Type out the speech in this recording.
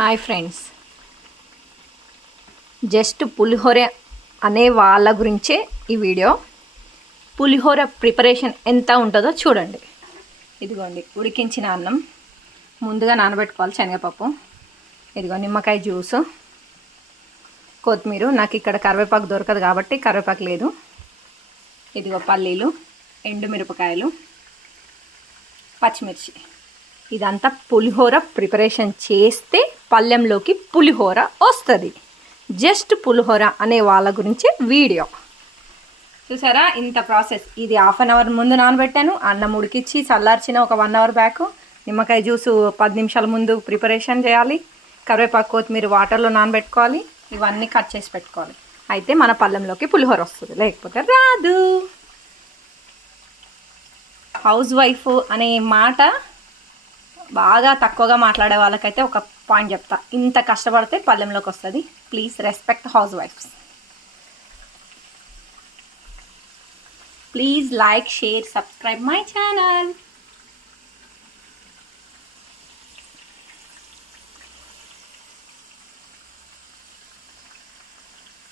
Hi friends, just పులిహోర అనే వాళ్ళ గురించే ఈ వీడియో. పులిహోర ప్రిపరేషన్ ఎంత ఉంటుందో చూడండి. ఇదిగోండి ఉడికించిన అన్నం, ముందుగా నానబెట్టుకోవాలి శనగపప్పు, ఇదిగో నిమ్మకాయ జ్యూసు, కొత్తిమీర. నాకు ఇక్కడ కరివేపాకు దొరకదు కాబట్టి కరివేపాకు లేదు. ఇదిగో పల్లీలు, ఎండుమిరపకాయలు, పచ్చిమిర్చి. ఇదంతా పులిహోర ప్రిపరేషన్ చేస్తే పళ్ళెంలోకి పులిహోర వస్తుంది. జస్ట్ పులిహోర అనే వాళ్ళ గురించి వీడియో చూసారా. ఇంత ప్రాసెస్. ఇది హాఫ్ అన్ అవర్ ముందు నానబెట్టాను, అన్నం ఉడికిచ్చి చల్లార్చిన ఒక 1 అవర్ బ్యాక్. నిమ్మకాయ జ్యూసు 10 నిమిషాల ముందు ప్రిపరేషన్ చేయాలి. కరివేపాకు కొత్తిమీర వాటర్లో నానబెట్టుకోవాలి. ఇవన్నీ కట్ చేసి పెట్టుకోవాలి. అయితే మన పళ్ళెంలోకి పులిహోర వస్తుంది, లేకపోతే రాదు. హౌస్ వైఫ్ అనే మాట బాగా తక్కువగా మాట్లాడే వాళ్ళకైతే ఒక పాయింట్ చెప్తా. ఇంత కష్టపడితే పళ్ళెంలోకి వస్తుంది. ప్లీజ్ రెస్పెక్ట్ హౌస్ వైఫ్స్. Please like, share, subscribe my channel.